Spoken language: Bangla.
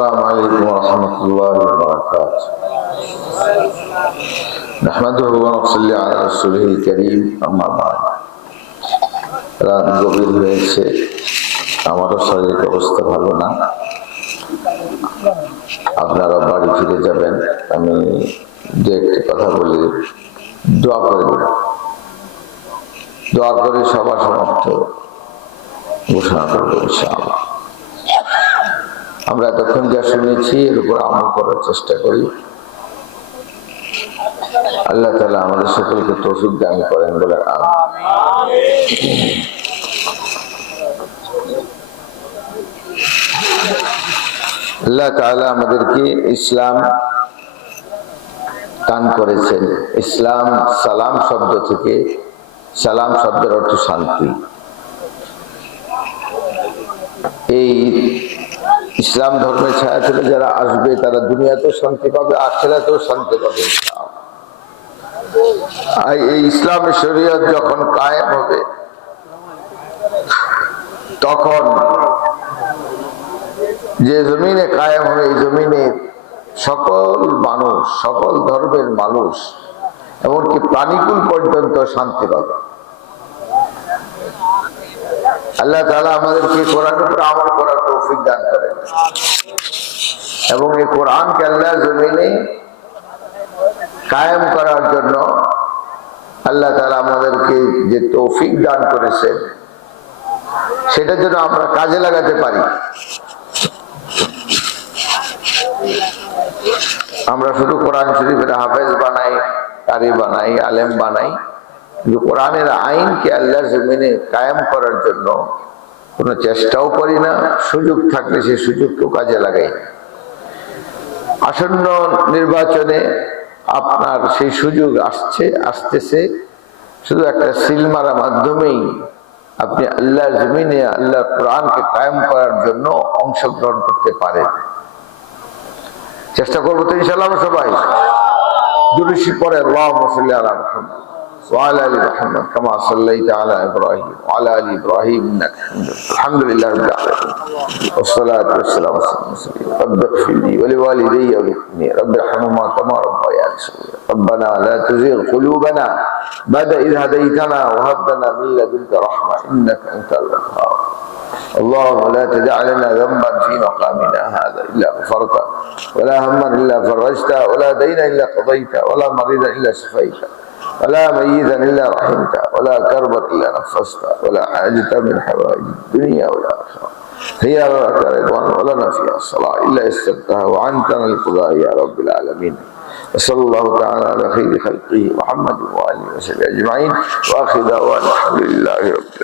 السلام عليكم ورحمة الله وبركاته نحمده ونصلي على رسوله الكريم أما بعد রাত গভীর হয়েছে আমারও শারীরিক অবস্থা ভালো না আপনারা বাড়ি ফিরে যাবেন আমি দু একটি কথা বলি দোয়া করে দেব দোয়া করে সভা সমাপ্ত ঘোষণা করবো ইনশাআল্লাহ আমরা এতক্ষণ যা শুনেছি, এর উপর আমল করার চেষ্টা করি। আল্লাহ তালা আমাদের সকলকে তৌফিক দান করেন বলে আল্লাহ তাআলা আমাদেরকে ইসলাম দান করেছেন। ইসলাম সালাম শব্দ থেকে সালাম শব্দের অর্থ শান্তি। এই ইসলাম ধর্মের ছায়া থেকে যারা আসবে, তারা দুনিয়াতেও শান্তি পাবে, আখেরাতেও শান্তি পাবে আর এই ইসলামের শরীয়ত যখন কায়েম হবে, তখন যে জমিনে কায়েম হবে, এই জমিনে সকল মানুষ, সকল ধর্মের মানুষ, এমনকি প্রাণীকুল পর্যন্ত শান্তি পাবে। আল্লাহ তালা আমাদেরকে কোরআনের উপর আমল করার তৌফিক দান করেন। এবং এই কোরআনকে আল্লাহ জমিনে কায়েম করার জন্য আল্লাহ তালা আমাদেরকে যে তৌফিক দান করেছেন, সেটার জন্য আমরা কাজে লাগাতে পারি। আমরা শুধু কোরআন শরীফের হাফেজ বানাই কারি বানাই, আলেম বানাই কিন্তু কোরআনের আইনকে আল্লাহ জমিনে কায়েম করার জন্য কোনো চেষ্টাও করি না, সুযোগ থাকলে সেই সুযোগকেও কাজে লাগাই। আসন্ন নির্বাচনে আপনার সেই সুযোগ আসছে, আসতেছে, শুধু একটা সিল মারা মাধ্যমেই আপনি আল্লাহ জমিনে আল্লাহ কোরআনকে কায়েম করার জন্য অংশগ্রহণ করতে পারেন। চেষ্টা করব তো ইনশাল্লাহ সবাই। দুরুশি পরে আল্লাহ মুসল্লি আলা মুহাম্মদ। وعلى آل محمد كما صليت على إبراهيم وعلى آل إبراهيم إنك. الحمد لله رب العالمين. والصلاة والسلام على المرسلين رب اغفر لي ولوالدي ولابني رب ارحمهما كما ربياني صغيرا. ربنا لا تزغ قلوبنا بعد إذ هديتنا وهب لنا من لدنك رحمة إنك أنت الوهاب. اللهم لا تدع لنا ذنبا في مقامنا هذا إلا غفرته ولا هما إلا فرجته ولا دينا إلا قضيته ولا مريضا إلا شفيته. ولا ميتا إلا رحمته ولا كربا إلا نفسته ولا حاجة من حوائج الدنيا والاخره هي لك رضوان ولنا فيها الصلاة إلا استبتها وعنتنا القضاء يا رب العالمين. وصلى الله تعالى على خير خلقه محمد وآله وصحبه أجمعين وآخر دعوانا الحمد لله رب العالمين